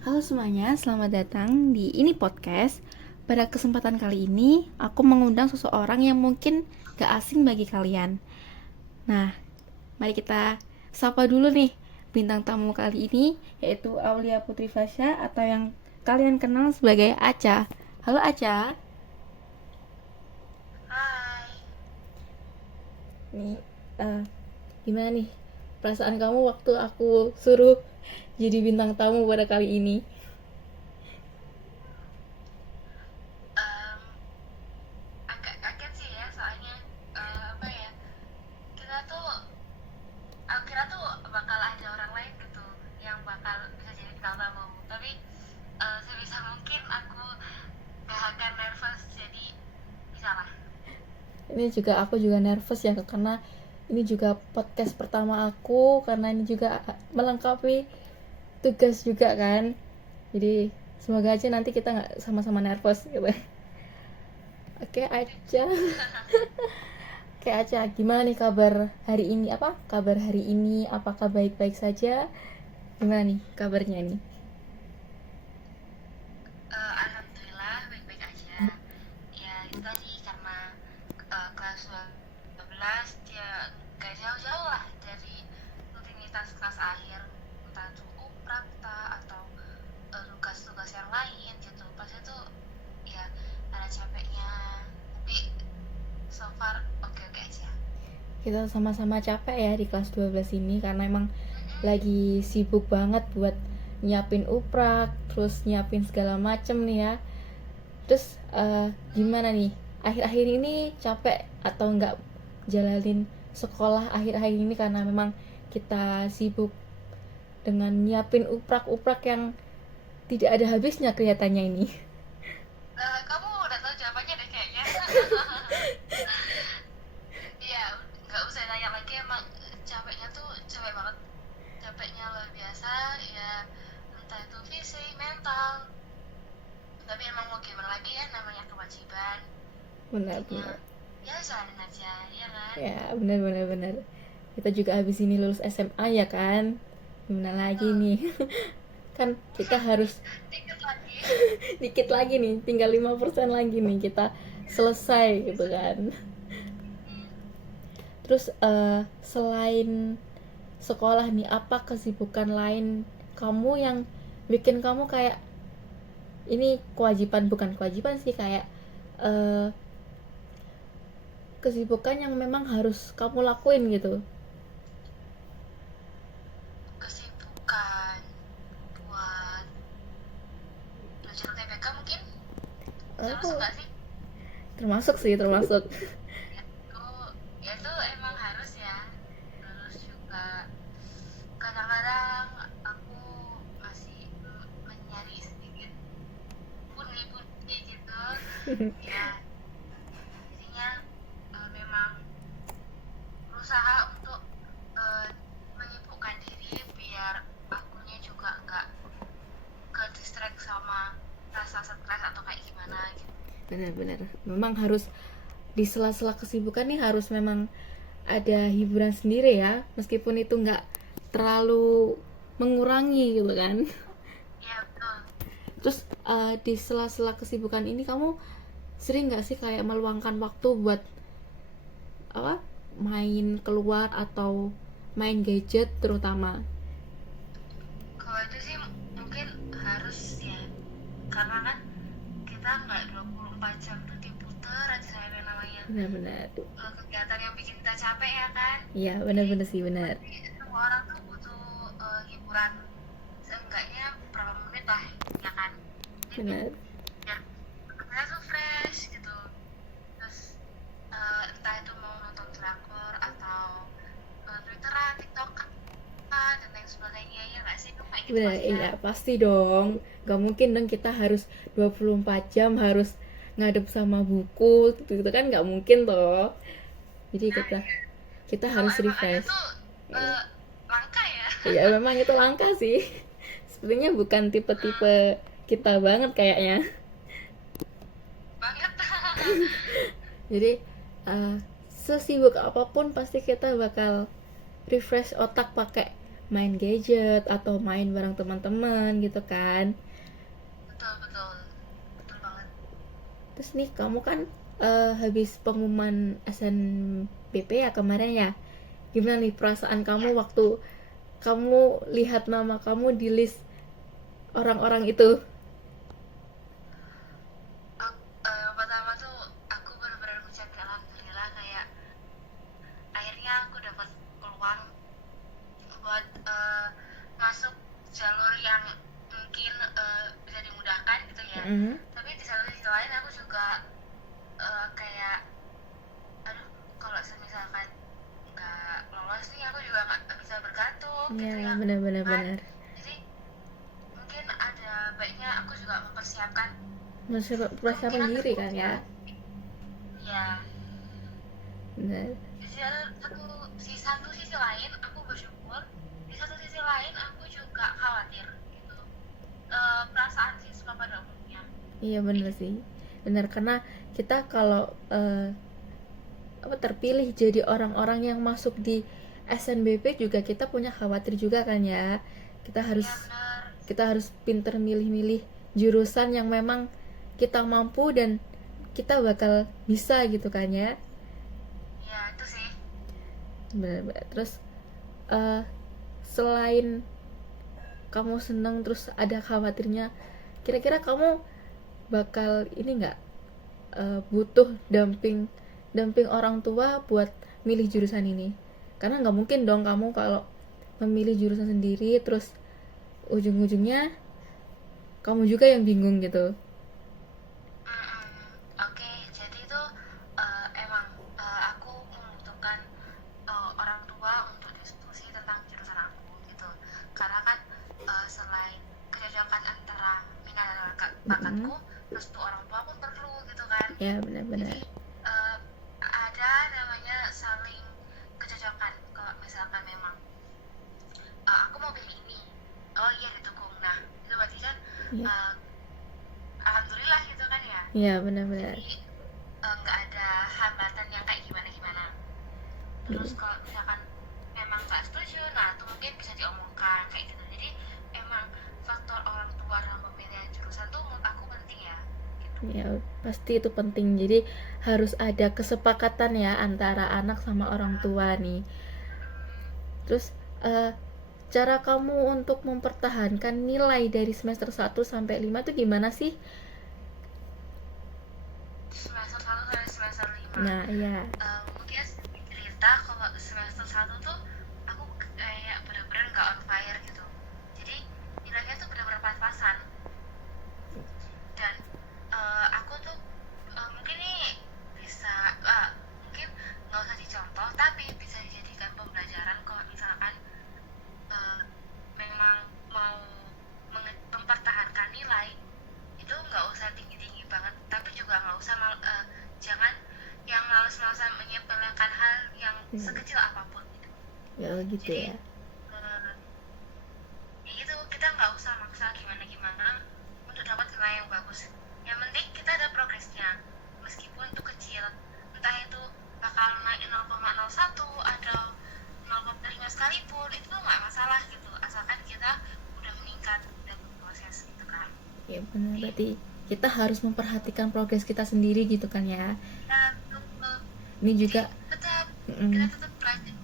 Halo semuanya, selamat datang di ini podcast. Pada kesempatan kali ini, aku mengundang seseorang yang mungkin gak asing bagi kalian. Nah, mari kita sapa dulu nih bintang tamu kali ini, yaitu Aulia Putri Fasya atau yang kalian kenal sebagai Aca. Halo Aca. Hai. Nih, eh, gimana nih perasaan kamu waktu aku suruh jadi bintang tamu pada kali ini? Em, Agak kaget sih ya, soalnya apa ya? Kita tuh, aku kira tuh bakal ada orang lain gitu yang bakal bisa jadi bintang tamu. Tapi sebisa mungkin aku gak akan nervous, jadi bisa lah. Ini juga aku juga nervous ya karena ini juga podcast pertama aku, karena ini juga melengkapi tugas juga kan, jadi semoga aja nanti kita nggak sama-sama nervous gitu. Oke aja. Oke aja, gimana nih kabar hari ini, kabar hari ini, apakah baik-baik saja, gimana nih kabarnya nih? Alhamdulillah baik-baik aja. Ya itu tadi karena kelas 12 dia gak jauh-jauh lah dari rutinitas kelas akhir, entah itu prakta atau tugas-tugas yang lain gitu. Pas itu ya ada capeknya, tapi so far oke-oke aja. Kita sama-sama capek ya di kelas 12 ini karena emang lagi sibuk banget buat nyiapin uprak, terus nyiapin segala macem nih ya. Terus gimana nih? Akhir-akhir ini capek atau enggak jalanin sekolah akhir-akhir ini karena memang kita sibuk dengan nyiapin uprak-uprak yang tidak ada habisnya kelihatannya ini. Kamu udah tahu jawabannya deh kayaknya. Iya, nggak usah nanya lagi, emang capeknya tuh capek banget, capeknya luar biasa ya, entah itu fisik mental, tapi emang mau gimana lagi ya, namanya kewajiban, jadinya Benar-benar. ya jalanin aja ya kan. Ya, benar-benar benar. Kita juga habis ini lulus SMA ya kan? Gimana lagi Tuh. nih? Kan kita harus Dikit lagi. dikit lagi nih, tinggal 5% lagi nih kita selesai gitu kan. Hmm. Terus selain sekolah nih, apa kesibukan lain kamu yang bikin kamu kayak ini kewajiban, bukan kewajiban sih, kayak eh, kesibukan yang memang harus kamu lakuin gitu? Kesibukan buat belajar UTBK mungkin termasuk Oh, gak sih? termasuk sih, termasuk. Ya itu, ya itu emang harus ya. Terus juga kadang-kadang aku masih mencari sedikit pun-pun gitu ya, jadinya memang berusaha untuk eh, menyibukkan diri biar akunya juga nggak ke distract sama rasa stres atau kayak gimana gitu. Benar-benar memang harus di sela-sela kesibukan nih harus memang ada hiburan sendiri ya, meskipun itu nggak terlalu mengurangi gitu kan. Iya betul. Terus di sela-sela kesibukan ini kamu sering nggak sih kayak meluangkan waktu buat apa, main keluar atau main gadget terutama? Kalau itu sih mungkin harus ya, karena kan kita nggak 24 jam tuh diputer aja sama yang namanya Benar-benar. kegiatan yang bikin kita capek ya kan. Iya, Jadi benar-benar sih, benar. pasti semua orang tuh butuh hiburan, seenggaknya berapa menit lah ya kan. Jadi Benar. ya kita tuh fresh gitu. Terus entah itu mau nonton drakor atau twitteran, tiktokan dan lain sebagainya, ya nggak sih, kayak gitu Benar, pasti iya kan. pasti dong. Gak mungkin dong kita harus 24 jam harus ngadep sama buku gitu kan, gak mungkin toh. Jadi Nah kita iya, kita kalau harus emang ada refresh. tuh langka ya. Ya memang itu langka sih. Sepertinya bukan tipe-tipe kita banget kayaknya. Banget. Jadi sesibuk apapun pasti kita bakal refresh otak pakai main gadget atau main bareng teman-teman gitu kan. betul betul betul banget. Terus nih kamu kan habis pengumuman SNBP ya kemarin ya. Gimana nih perasaan kamu waktu kamu lihat nama kamu di list orang-orang itu? Pertama tuh aku benar-benar mengucapkan alhamdulillah, kayak akhirnya aku dapat peluang buat masuk jalur yang mungkin bisa dimudahkan gitu ya. Mm-hmm. Tapi di satu sisi lain aku juga kayak aduh, kalau misalkan nggak lolos nih aku juga nggak bisa bergantung gitu Ya, ya benar-benar kan. benar. Jadi mungkin ada baiknya aku juga mempersiapkan Persiapan kemungkinan diri kan ya. ya. Benar. Di satu sisi lain aku bersyukur, di satu sisi lain aku juga khawatir gitu. Perasaan siswa pada umumnya. Iya benar sih. Benar karena kita kalau terpilih jadi orang-orang yang masuk di SNBP juga kita punya khawatir juga kan ya. Kita harus Ya benar. kita harus pinter milih-milih jurusan yang memang kita mampu dan kita bakal bisa gitu kan ya. Ya itu sih. Benar-benar. Terus selain kamu seneng terus ada khawatirnya, kira-kira kamu bakal ini nggak butuh damping orang tua buat milih jurusan ini? Karena nggak mungkin dong kamu kalau memilih jurusan sendiri terus ujung-ujungnya kamu juga yang bingung gitu. Oke, jadi itu emang aku membutuhkan orang tua untuk diskusi tentang jurusan aku gitu. Karena kan selain kecocokan antara minat dan bakatku, restu orang tua pun perlu gitu kan. Ya benar-benar. Jadi ada namanya saling kecocokan. Kalau misalkan memang aku mau pilih ini, oh iya didukung. Nah itu berarti kan Iya. alhamdulillah gitu kan ya. Iya benar-benar. Jadi nggak ada hambatan yang kayak gimana-gimana. Terus kalau misalkan memang nggak setuju, nah itu mungkin bisa diomongkan kayak gitu. Jadi emang faktor orang tua dalam pemilihan jurusan tuh menurut aku penting ya gitu. Ya pasti itu penting. Jadi harus ada kesepakatan ya antara anak sama orang tua nih. Terus cara kamu untuk mempertahankan nilai dari semester 1 sampai 5 tuh gimana sih? Semester 1 sampai semester 5. Nah, iya. Mungkin cerita kalau semester 1 tuh aku kayak bener-bener nggak on fire gitu. Jadi nilainya tuh bener-bener pas-pasan. Dan aku tuh mungkin nih bisa mungkin nggak usah dicontoh, tapi bisa dijadikan pembelajaran kalau misalkan memang mau mempertahankan nilai itu nggak usah tinggi-tinggi banget, tapi juga nggak usah jangan yang males-malesan menyepelekan hal yang sekecil apapun gitu. Ya gitu. Jadi ya. Ya gitu, kita nggak usah maksa gimana-gimana untuk dapat nilai yang bagus. Yang penting kita ada progresnya, meskipun itu kecil, entah itu bakal naik 0,01 atau 0,5 sekalipun, itu nggak masalah gitu, asalkan kita udah meningkat, udah berproses gitu kan. Ya benar, berarti kita harus memperhatikan progres kita sendiri gitu kan ya. Dan Ini juga tetap kita tetap belajar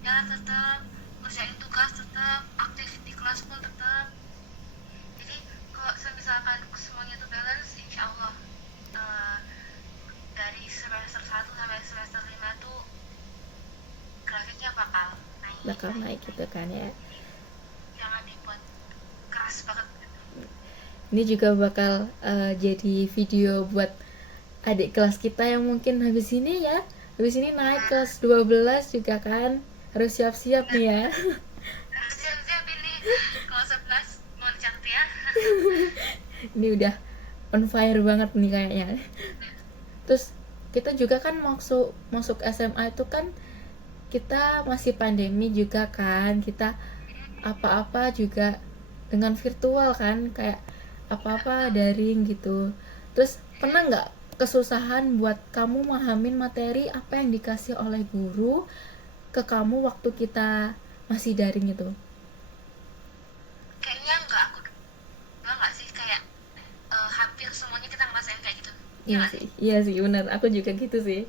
ya, tetap kerjain tugas, tetap aktif di kelas pun tetap. Jadi kalau misalkan semuanya tuh balance, insya Allah dari semester 1 sampai semester 5 tuh grafiknya bakal naik gitu kan ya. jangan dibuat keras banget gitu. Ini juga bakal jadi video buat adik kelas kita yang mungkin habis ini naik kelas 12 juga kan. Harus siap-siap nih ya. Harus siap-siap ini kalau 11 mau dicatat ya. Ini udah on fire banget nih kayaknya. Terus kita juga kan masuk SMA itu kan kita masih pandemi juga kan, kita apa-apa juga dengan virtual kan, kayak apa-apa daring gitu. Terus pernah nggak kesusahan buat kamu memahami materi apa yang dikasih oleh guru ke kamu waktu kita masih daring itu? kayaknya nggak aku doang nggak sih, kayak hampir semuanya kita ngerasain kayak gitu. Iya Iya nggak sih, sih? iya sih benar, aku juga gitu sih.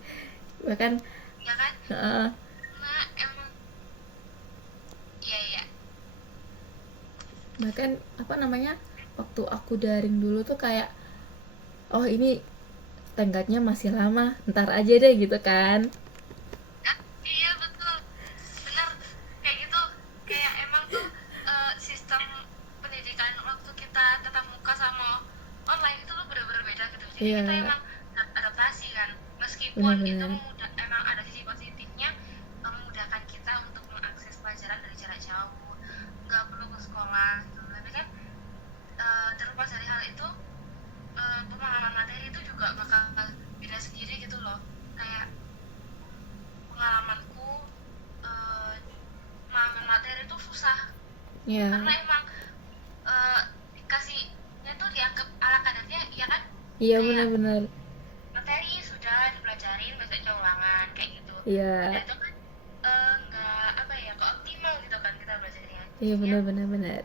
Bahkan Iya kan? eh, Karena emang, iya iya. bahkan apa namanya, waktu aku daring dulu tuh kayak, oh ini tenggatnya masih lama, ntar aja deh gitu kan. Nah, iya betul, benar kayak gitu. Kayak emang tuh sistem pendidikan waktu kita tatap muka sama online itu tuh bener-bener beda gitu. Jadi kita Iya, emang adaptasi kan, meskipun itu benar-benar. emang ada sisi positifnya, memudahkan kita untuk mengakses pelajaran dari jarak jauh, nggak perlu ke sekolah gitu. Tapi kan terlepas dari hal itu, pemahaman materi itu juga bakal beda sendiri gitu loh. Kayak pengalamanku, eh, pemahaman materi itu susah Iya, karena emang dikasihnya tuh dianggap ala kadarnya, iya kan? iya Kayak benar-benar. materi sudah dipelajarin, besoknya ulangan kayak gitu. Iya, Dan itu kan nggak apa ya, kok optimal gitu kan kita belajarnya. iya Jadinya benar-benar benar.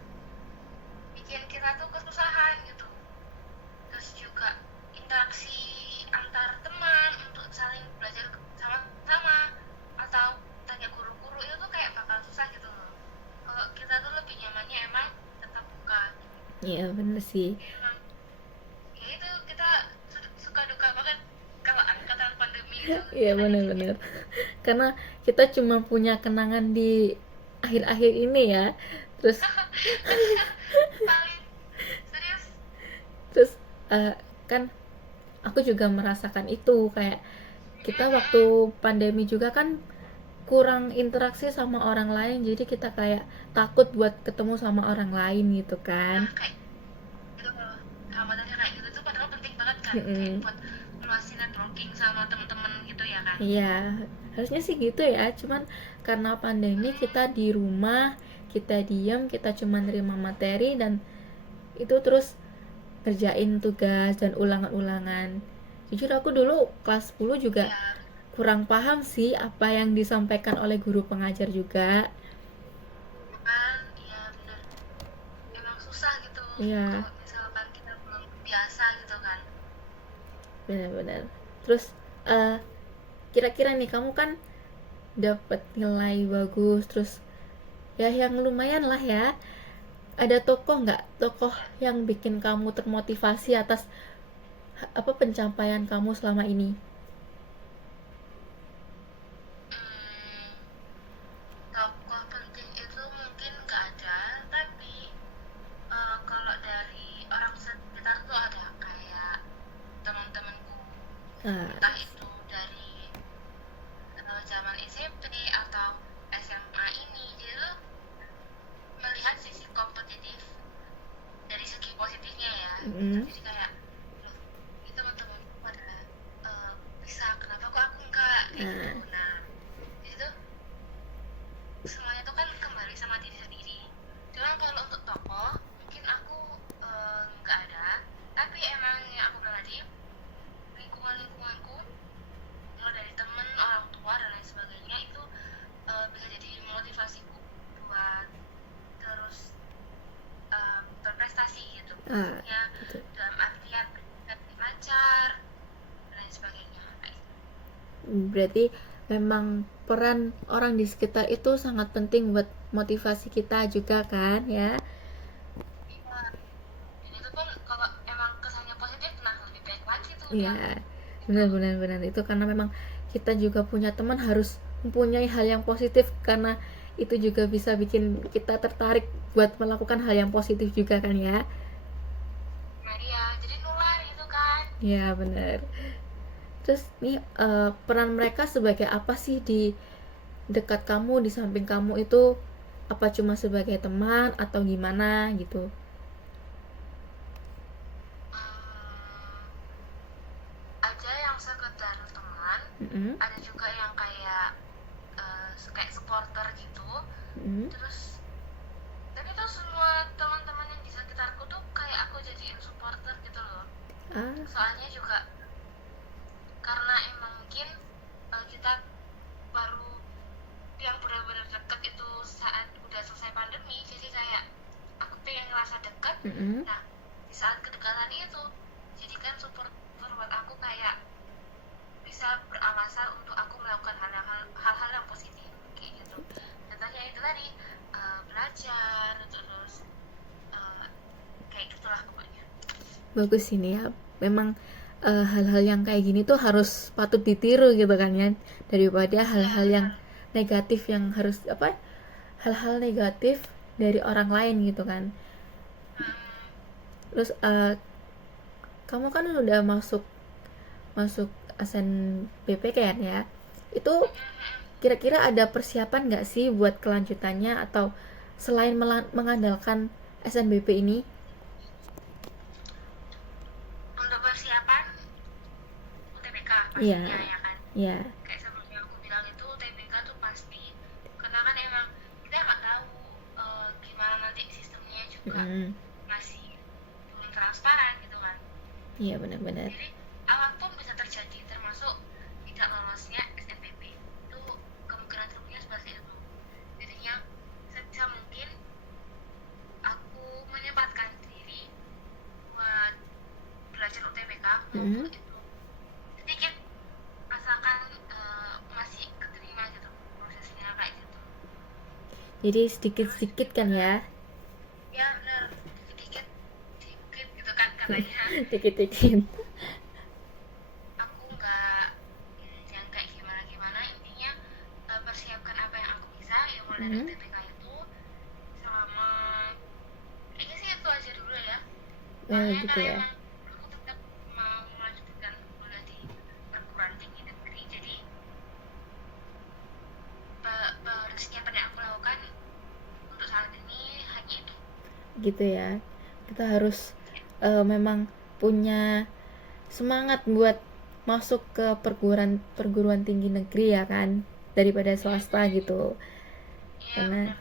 bikin kita tuh kesusahan gitu. Terus juga interaksi antar teman untuk saling belajar sama-sama atau tanya guru-guru itu tuh kayak bakal susah gitu loh. Kalau kita tuh lebih nyamannya emang tetap buka. Iya benar sih. Emang ya itu kita suka duka banget kalau angkatan pandemi itu Iya gimana gitu. benar-benar. Karena kita cuma punya kenangan di akhir-akhir ini ya. Terus Paling serius. terus kan aku juga merasakan itu, kayak kita waktu pandemi juga kan kurang interaksi sama orang lain, jadi kita kayak takut buat ketemu sama orang lain gitu Nah kan. kayak gitu loh, hambatannya kayak gitu tuh padahal penting banget kan, kayak Mm-mm. buat meluasin networking sama temen-temen gitu ya kan. Iya, harusnya sih gitu ya. Cuman karena pandemi kita di rumah, kita diam, kita cuma nerima materi dan itu terus ngerjain tugas dan ulangan-ulangan. Jujur aku dulu kelas 10 juga Iya kurang paham sih apa yang disampaikan oleh guru pengajar juga. kan, iya bener, emang susah gitu Iya, kalau misalkan kita belum biasa gitu kan. benar-benar. Terus eh kira-kira nih kamu kan dapat nilai bagus, terus ya yang lumayan lah ya. Ada tokoh nggak, tokoh yang bikin kamu termotivasi atas apa pencapaian kamu selama ini? Hmm, tokoh penting itu mungkin nggak ada, tapi kalau dari orang sekitar tuh ada kayak teman-temanku, Nah, entah itu dari zaman SMP atau SMA ini. Jadi tuh melihat sisi kompetitif dari segi positifnya ya gitu. mm, Jadi kayak loh, ini teman-temanku pada bisa, kenapa kok aku enggak kayak gitu. nah, Nah jadi tuh semuanya tuh kan kembali sama diri sendiri. Cuman kalau untuk tokoh mungkin aku nggak ada, tapi emang yang aku bilang tadi, lingkunganku mulai dari temen, orang tua dan lain sebagainya itu bisa jadi motivasiku buat terus berprestasi gitu, ah, maksudnya gitu. dalam artian lancar dan lain sebagainya kayak gitu. Berarti memang peran orang di sekitar itu sangat penting buat motivasi kita juga kan ya. Iya, dan itu pun kalau emang kesannya positif, nah lebih baik lagi tuh dia Iya, gitu. benar-benar benar itu karena memang kita juga punya teman harus mempunyai hal yang positif, karena itu juga bisa bikin kita tertarik buat melakukan hal yang positif juga kan ya. Nah iya, jadi nular gitu kan. Ya benar. Terus nih peran mereka sebagai apa sih di dekat kamu, di samping kamu itu, apa cuma sebagai teman atau gimana gitu? Hmm, ada yang sekedar teman, Mm-mm, ada juga yang kayak kayak supporter gitu. mm-mm. Terus tapi tuh semua teman-teman yang di sekitarku tuh kayak aku jadiin supporter gitu loh. Ah, Soalnya juga karena emang mungkin kita baru yang benar-benar deket itu saat udah selesai pandemi, jadi kayak aku pengen di saat kedekatan itu. Jadi kan support buat aku kayak bisa beralasan untuk aku melakukan hal-hal yang positif kayak gitu. Contohnya itu tadi, belajar terus, kayak gitulah pokoknya. Bagus ini ya, memang hal-hal yang kayak gini tuh harus patut ditiru gitu kan ya, daripada hal-hal yang negatif yang harus hal-hal negatif dari orang lain gitu kan. Terus kamu kan udah masuk SNBP kan ya, itu kira-kira ada persiapan nggak sih buat kelanjutannya atau selain mengandalkan SNBP ini? Untuk persiapan UTBK Iya, pastinya ya kan. ya, Kayak seperti yang aku bilang itu UTBK tuh pasti, karena kan emang kita nggak tahu gimana nanti sistemnya juga masih belum transparan gitu kan. iya benar-benar. Jadi apapun bisa terjadi, termasuk tidak lolosnya SNBP. Itu kemungkinan terburuknya seperti itu. Jadinya sebisa mungkin aku menyempatkan diri buat belajar UTBK maupun itu sedikit, asalkan masih keterima gitu prosesnya kayak gitu. Jadi sedikit-sedikit kan ya. Ya benar, sedikit sedikit gitu kan katanya. Dikit-dikit. Aku nggak yang kayak gimana intinya, persiapkan apa yang aku bisa yang mulai dari UTBK itu selama kayaknya sih itu aja dulu ya. Makanya Gitu karena ya. emang aku tetap mau melanjutkan kuliah di perguruan tinggi negeri, jadi persiapan yang aku lakukan untuk saat ini hanya itu. Gitu ya, kita harus memang punya semangat buat masuk ke perguruan tinggi negeri ya kan, daripada swasta gitu. Iya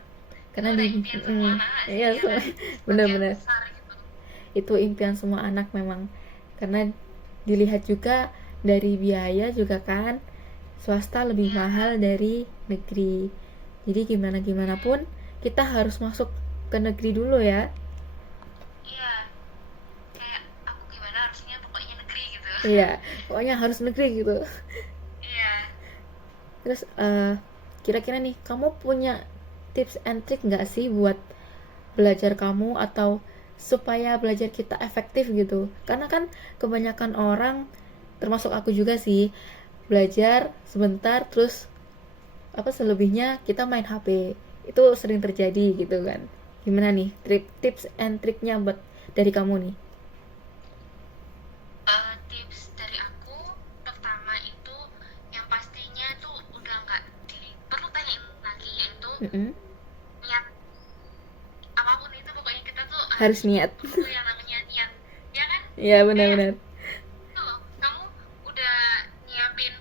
Karena benar, itu udah di impian semua anak sih iya ya kan, benar-benar besar gitu. itu impian semua anak memang, karena dilihat juga dari biaya juga kan, swasta lebih mahal dari negeri. Jadi gimana pun kita harus masuk ke negeri dulu ya. Iya, kayak aku gimana harusnya pokoknya negeri gitu. Iya, pokoknya harus negeri gitu. Iya. Terus kira-kira nih, kamu punya tips and trick nggak sih buat belajar kamu, atau supaya belajar kita efektif gitu? Karena kan kebanyakan orang, termasuk aku juga sih, belajar sebentar terus selebihnya kita main HP. Itu sering terjadi gitu kan. Gimana nih tips and triknya buat dari kamu nih? Tips dari aku pertama itu yang pastinya tuh udah nggak perlu tanyain lagi, yaitu niat. Apapun itu pokoknya kita tuh Harus niat. perlu yang namanya niat, ya kan? Iya benar-benar. Itu loh, kamu udah nyiapin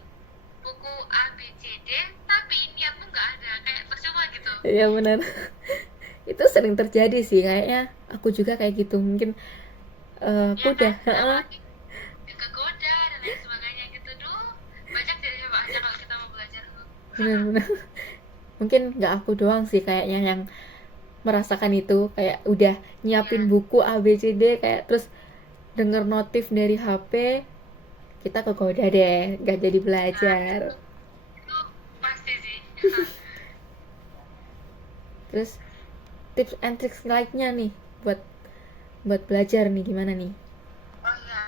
buku A B C D tapi niat tuh nggak ada, kayak percuma gitu. Iya benar. Itu sering terjadi sih, kayaknya aku juga kayak gitu. Mungkin aku Ya udah kan, apalagi kegoda dan lain sebagainya gitu. Banyak deh, coba aja kalau kita mau belajar tuh. benar-benar. Mungkin nggak aku doang sih kayaknya yang merasakan itu, kayak udah nyiapin buku A B C D, kayak terus denger notif dari HP, kita kegoda deh, nggak jadi belajar. Itu pasti sih. Terus tips and tricks lainnya nih buat belajar nih gimana nih? Oh iya,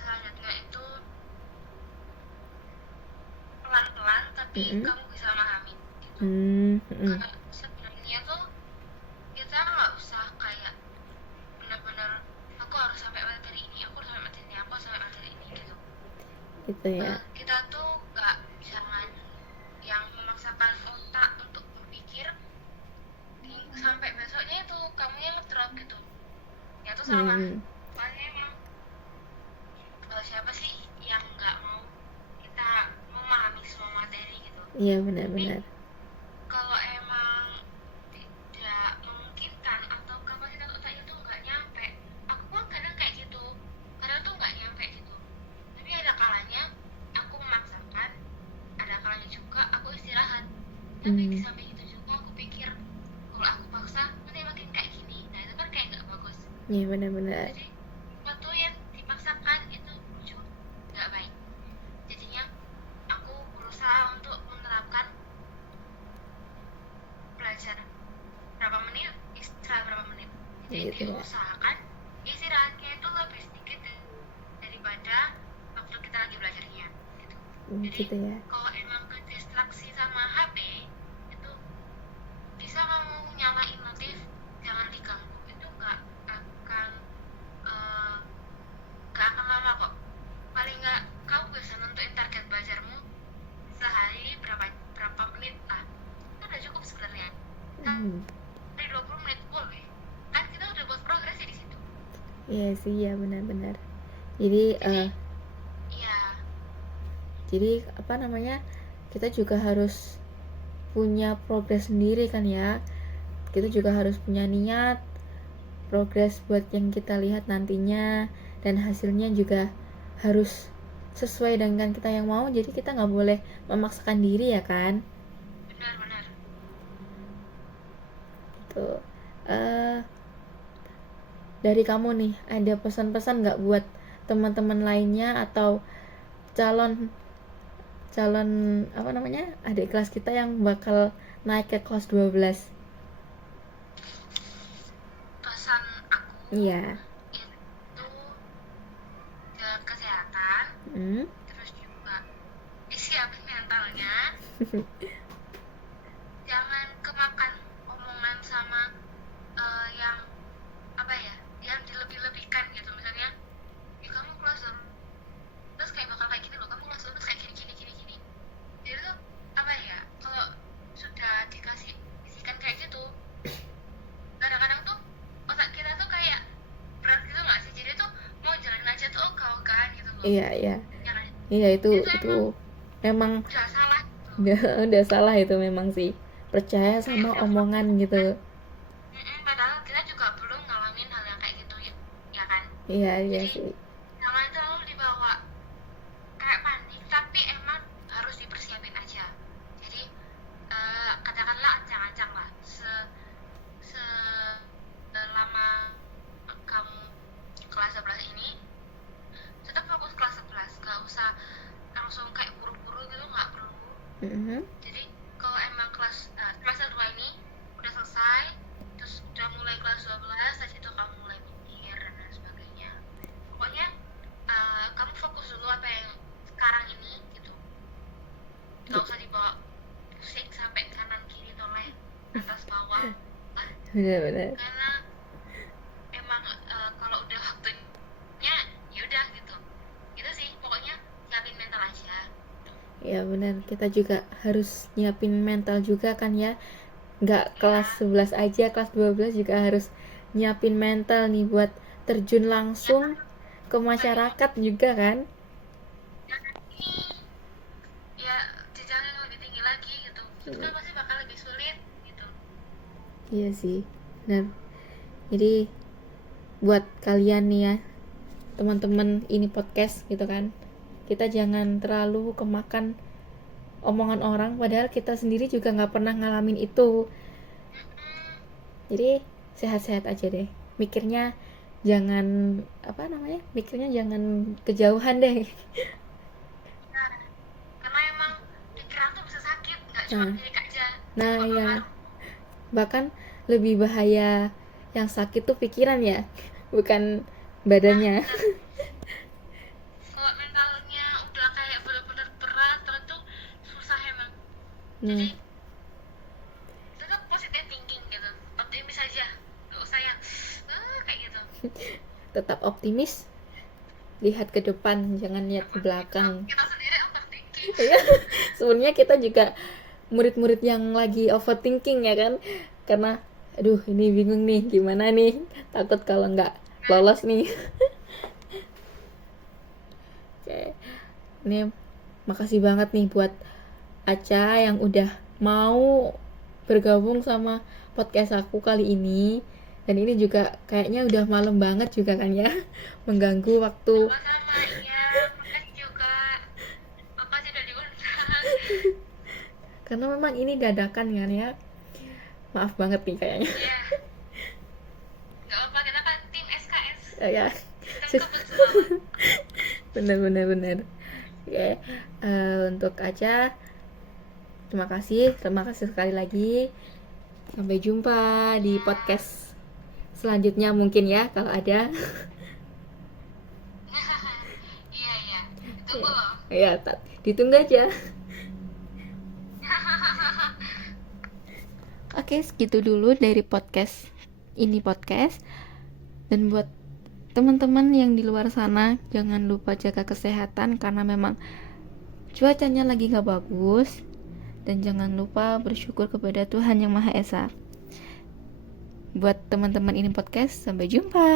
selanjutnya itu pelan-pelan tapi kamu bisa memahami gitu. Karena sebenarnya tuh kita nggak usah kayak benar-benar aku harus sampai materi ini, aku harus sampai materi ini, aku harus sampai materi ini gitu. Gitu ya. Kita tuh nggak jangan yang memaksakan otak untuk berpikir sampai besoknya itu kamu yang ngedrop gitu. Ya itu salah. Soalnya emang siapa sih yang nggak mau kita memahami semua materi gitu. Iya benar-benar. Kalau emang tidak memungkinkan atau kapasitas otaknya tuh nggak nyampe, aku pun kadang kayak gitu, kadang tuh nggak nyampe gitu. Tapi ada kalanya aku memaksakan, ada kalanya juga aku istirahat. Tapi di samping itu juga aku pikir kalau aku paksa nanti makin kayak gini, nah itu kan kayak nggak bagus. Iya benar-benar. Jadi Jadi gitu ya. diusahakan istirahatnya itu lebih sedikit daripada waktu kita lagi belajarnya gitu. Jadi Gitu ya. kalau emang kedistraksi sama HP itu bisa kamu nyalain notif, jangan diganggu, itu akan eh, nggak akan lama kok. Paling nggak kamu bisa nentuin target belajarmu sehari berapa menit lah, itu udah cukup sebenarnya. Dari 20 menit boleh, kan kita udah buat progres di situ. Iya sih, ya benar-benar. Jadi Iya, jadi apa namanya, kita juga harus punya progres sendiri kan ya. Kita juga harus punya niat progres buat yang kita lihat nantinya, dan hasilnya juga harus sesuai dengan kita yang mau. Jadi kita nggak boleh memaksakan diri ya kan. benar-benar. Gitu. Dari kamu nih, ada pesan-pesan nggak buat teman-teman lainnya atau calon apa namanya, adik kelas kita yang bakal naik ke kelas 12? Pesan aku Iya. itu jaga kesehatan, terus juga disiapin mentalnya, jangan kemakan omongan sama yang apa ya, yang dilebih-lebihkan gitu. Misalnya, kamu kelas terus kayak bakal kayak gini loh, kamu kelas terus kayak gini. Jadi tuh apa ya, kalau sudah dikasih bisikan kayak gitu, kadang-kadang tuh otak kita tuh kayak berat gitu nggak sih, jadi tuh mau jalanin aja tuh ogah-ogahan gitu loh. Iya itu memang udah salah gitu. udah salah itu memang sih, percaya sama omongan gitu. Padahal kita juga belum ngalamin hal yang kayak gitu ya kan. Iya Jadi sih. jangan terlalu dibawa kayak panik, tapi emang harus dipersiapin aja. Jadi katakanlah ancang-ancang lah, selama kamu kelas 11 ini tetap fokus kelas 11, gak usah langsung kayak buru-buru gitu, gak perlu. Jadi kalau emang semester 2 ini udah selesai, terus udah mulai kelas 12, dari situ kamu mulai mikir dan lain sebagainya. Pokoknya kamu fokus dulu apa yang sekarang ini gitu, gak usah dibawa pusing sampai kanan kiri toleh atas bawah. Benar-benar. Karena emang kalau udah waktunya yaudah gitu. Gitu sih, pokoknya siapin mental aja. Ya benar, kita juga harus nyiapin mental juga kan ya. Nggak kelas 11 aja, kelas 12 juga harus nyiapin mental nih buat terjun langsung ke masyarakat juga kan. Ya jenjang yang lebih tinggi lagi gitu, itu kan pasti bakal lebih sulit gitu. Iya sih, benar. Jadi buat kalian nih ya, teman-teman ini podcast gitu kan, kita jangan terlalu kemakan omongan orang, padahal kita sendiri juga nggak pernah ngalamin itu. Jadi sehat-sehat aja deh, mikirnya jangan kejauhan deh. Nah, karena emang pikiran tuh bisa sakit, nggak cuma fisik aja. Nah Juga ya, pengaruh. bahkan lebih bahaya yang sakit tuh pikiran ya, bukan badannya. Kalau mentalnya udah kayak bener-bener berat, terus tuh susah emang. Jadi tetap positive thinking gitu, optimis aja, nggak usah yang kayak gitu. Tetap optimis, lihat ke depan, jangan lihat ke belakang. Kita sendiri overthinking. Ya, sebenarnya kita juga murid-murid yang lagi overthinking ya kan, karena aduh ini bingung nih gimana nih, takut kalau nggak lolos nih. Oke, ini makasih banget nih buat Aca yang udah mau bergabung sama podcast aku kali ini. Dan ini juga kayaknya udah malam banget juga kan ya, mengganggu waktu. Sama-sama, iya. Makasih juga. Makasih udah diundang. Karena memang ini dadakan kan ya. Maaf banget nih kayaknya. Iya. Gak apa-apa, kita kan tim SKS. Ya. Sistem kebersamaan. Bener. Oke, untuk Aca, terima kasih sekali lagi. Sampai jumpa di podcast selanjutnya mungkin ya kalau ada. Iya, iya. Ditunggu loh. Ya, ditunggu aja. Oke, segitu dulu dari podcast. Dan buat teman-teman yang di luar sana, jangan lupa jaga kesehatan karena memang cuacanya lagi gak bagus. Dan jangan lupa bersyukur kepada Tuhan Yang Maha Esa. Buat teman-teman ini podcast, sampai jumpa.